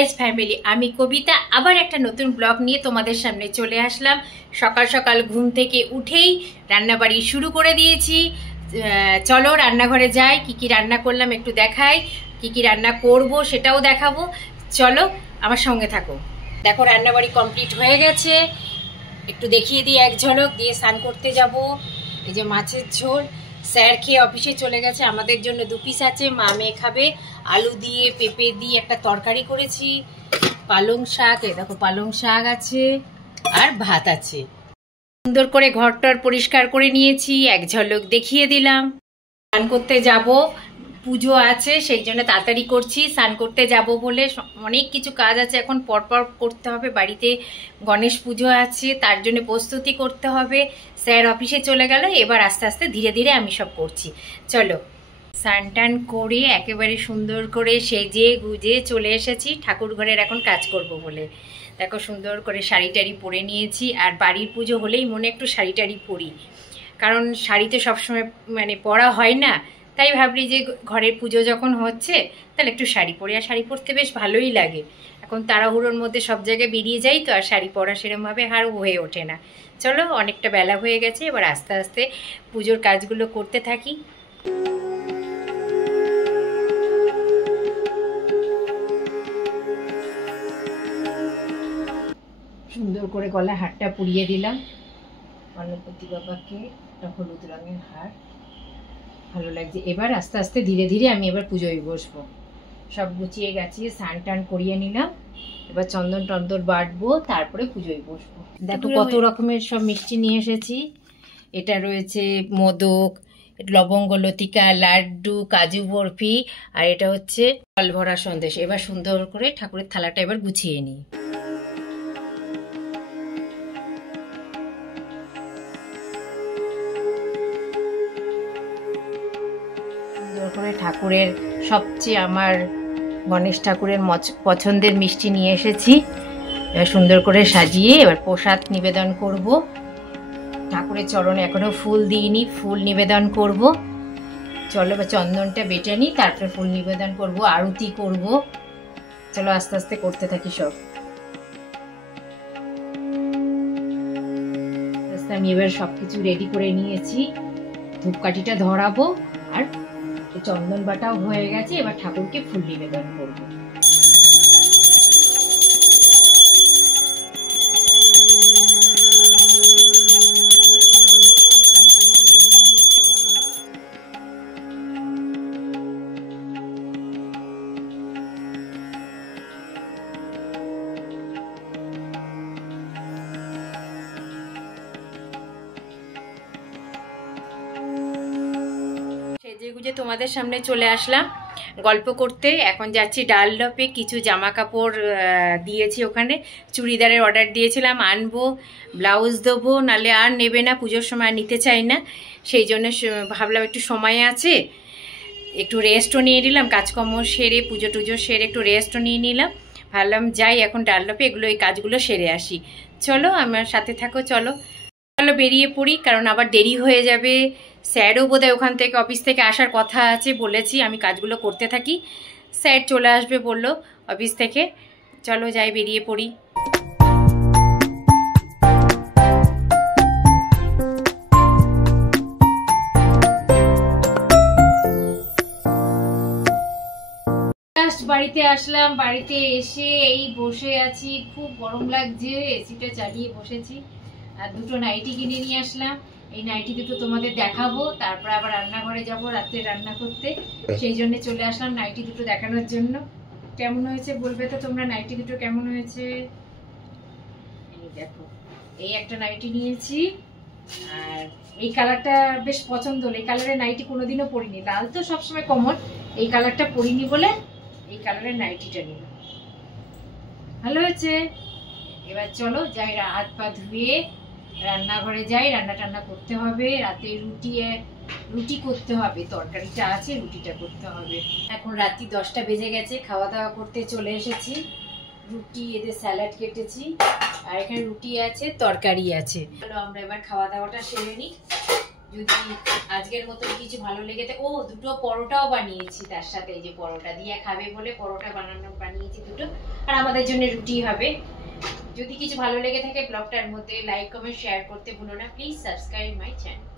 S family. আমি কবিতা আবার একটা নতুন ব্লগ নিয়ে তোমাদের সামনে চলে আসলাম। সকাল সকাল ঘুম থেকে উঠেই রান্নাবাড়ি শুরু করে দিয়েছি। চলো রান্নাঘরে যাই, কি কি রান্না করলাম একটু দেখাই, কি কি রান্না করব সেটাও দেখাবো। চলো আমার সঙ্গে থাকো। দেখো রান্নাবাড়ি কমপ্লিট হয়ে গেছে, একটু দেখিয়ে দিই এক ঝলক, দিয়ে স্নান করতে যাব। এই যে মাছের ঝোল, স্যার খেয়ে অফিসে চলে গেছে, আমাদের জন্য 2 পিস আছে, মা মেয়ে খাবে। আলু দিয়ে পেঁপে দিয়ে একটা তরকারি করেছি, পালং শাক, এই দেখো পালং শাক আছে, আর ভাত আছে। সুন্দর করে ঘরটার পরিষ্কার করে নিয়েছি, এক ঝলক দেখিয়ে দিলাম। স্নান করতে যাব, পুজো আছে সেই জন্য তাড়াতাড়ি করছি। স্নান করতে যাব বলে অনেক কিছু কাজ আছে এখন পরপর করতে হবে। বাড়িতে গণেশ পুজো আছে, তার জন্য প্রস্তুতি করতে হবে। স্যার অফিসে চলে গেল, এবার আস্তে আস্তে ধীরে ধীরে আমি সব করছি। চলো স্নান টান করে একেবারে সুন্দর করে সেজে গুজে চলে এসেছি ঠাকুর ঘরের এখন কাজ করব বলে। দেখো সুন্দর করে শাড়ি টাড়ি পরে নিয়েছি, আর বাড়ির পুজো হলেই মনে একটু শাড়ি টাড়ি পরি, কারণ শাড়িতে সবসময় মানে পরা হয় না। তাই ভাবলি যে ঘরের পুজো যখন হচ্ছে তাহলে একটু শাড়ি পরি, আর শাড়ি পরতে বেশ ভালোই লাগে। এখন তাড়াহুড়োর মধ্যে সব জায়গায় বেরিয়ে যাই তো, আর শাড়ি পরা সেরকমভাবে আর হয়ে ওঠে না। চলো অনেকটা বেলা হয়ে গেছে, এবার আস্তে আস্তে পুজোর কাজগুলো করতে থাকি। সুন্দর করে গলা হারটা পরিয়ে দিলাম গণপতি বাবাকে, একটা হলুদ রঙের হার, ভালো লাগছে। এবার আস্তে আস্তে ধীরে ধীরে আমি এবার পুজোয় বসবো। সব গুছিয়ে গেছি, স্নান টান করিয়ে নিলাম, এবার চন্দন টন্দন বাটবো, তারপরে পুজোয় বসবো। দেখো কত রকমের সব মিষ্টি নিয়ে এসেছি। এটা রয়েছে মোদক, লবঙ্গ লতিকা, লাড্ডু, কাজু বরফি, আর এটা হচ্ছে ফল ভরা সন্দেশ। এবার সুন্দর করে ঠাকুরের থালাটা এবার গুছিয়ে নিই। করে ঠাকুরের সবচেয়ে আমার গণেশ ঠাকুরের পছন্দের মিষ্টি নিয়ে এসেছি, সুন্দর করে সাজিয়ে এবার প্রসাদ নিবেদন করব। ঠাকুরের চরণে এখনো ফুল দিইনি, ফুল নিবেদন করব। চলো এবার চন্দনটা বেটে নিই, তারপরে ফুল নিবেদন করব, আরতি করব। চলো আস্তে আস্তে করতে থাকি সব। আমি এবার সবকিছু রেডি করে নিয়েছি, ধূপকাঠিটা ধরাবো, আর চন্দন বাটাও হয়ে গেছে। এবার ঠাকুরকে ফুল নিবেদন করব। গুজে তোমাদের সামনে চলে আসলাম গল্প করতে। এখন যাচ্ছি ডালডপে, কিছু জামা কাপড় দিয়েছি ওখানে, চুড়িদারের অর্ডার দিয়েছিলাম, আনবো, ব্লাউজ দেবো, নালে আর নেবে না, পুজোর সময় নিতে চাই না। সেই জন্য ভাবলাম একটু সময় আছে, একটু রেস্টও নিয়ে নিলাম, কাজকর্ম সেরে পুজো টুজো সেরে একটু রেস্টও নিয়ে নিলাম। ভাবলাম যাই এখন ডালডপে এগুলো এই কাজগুলো সেরে আসি। চলো আমার সাথে থাকো, চলো চলো বেরিয়ে পড়ি, কারণ আবার দেরি হয়ে যাবে। স্যারও বোধহয় ওখান থেকে অফিস থেকে আসার কথা আছে, বলেছি আমি কাজগুলো করতে থাকি, স্যার চলে আসবে বললো অফিস থেকে। চলো যাই, বেরিয়ে পড়ি। বাড়িতে আসলাম, বাড়িতে এসে এই বসে আছি, খুব গরম লাগছে, এসিটা চালিয়ে বসেছি। আর 2টো নাইটি কিনে নিয়ে আসলাম, এই নাইটি দুটো তোমাদের দেখাবো, তারপর আবার রান্নাঘরে যাব রাত্রে রান্না করতে। সেই জন্য চলে আসলাম নাইটি দুটো দেখানোর জন্য। কেমন হয়েছে বলবে তো তোমরা, নাইটি দুটো কেমন হয়েছে। এই দেখো, এই একটা নাইটি নিয়েছি, আর এই কালারটা বেশ পছন্দ হলো। এই কালারের নাইটি কোনোদিনও পরিনি, লাল তো সবসময় কমন, এই কালারটা পরিনি বলে এই কালারের নাইটিটা নিলাম, ভালো হয়েছে। এবার চলো যাই, হাত পা ধুয়ে রান্নাঘরে যাই, রান্না টান্না করতে হবে। রাতে রুটি করতে হবে, তরকারিটা আছে, রুটিটা করতে হবে। এখন রাত্রি 10টা বেজে গেছে, খাওয়া দাওয়া করতে চলে এসেছি। রুটি, এদের স্যালাড কেটেছি, আর এখানে রুটি আছে, তরকারি আছে। চলো আমরা এবার খাওয়া দাওয়াটা সেরে নিই। যদি আজকের মতো কিছু ভালো লেগে থাকে, ও দুটো পরোটাও বানিয়েছি তার সাথে, এই যে পরোটা দিয়ে খাবে বলে পরোটা বানিয়েছি দুটো, আর আমাদের জন্য রুটি হবে। যদি কিছু ভালো লেগে থাকে ব্লগটার মধ্যে লাইক কমেন্ট শেয়ার করতে ভুলো না, প্লিজ সাবস্ক্রাইব মাই চ্যানেল।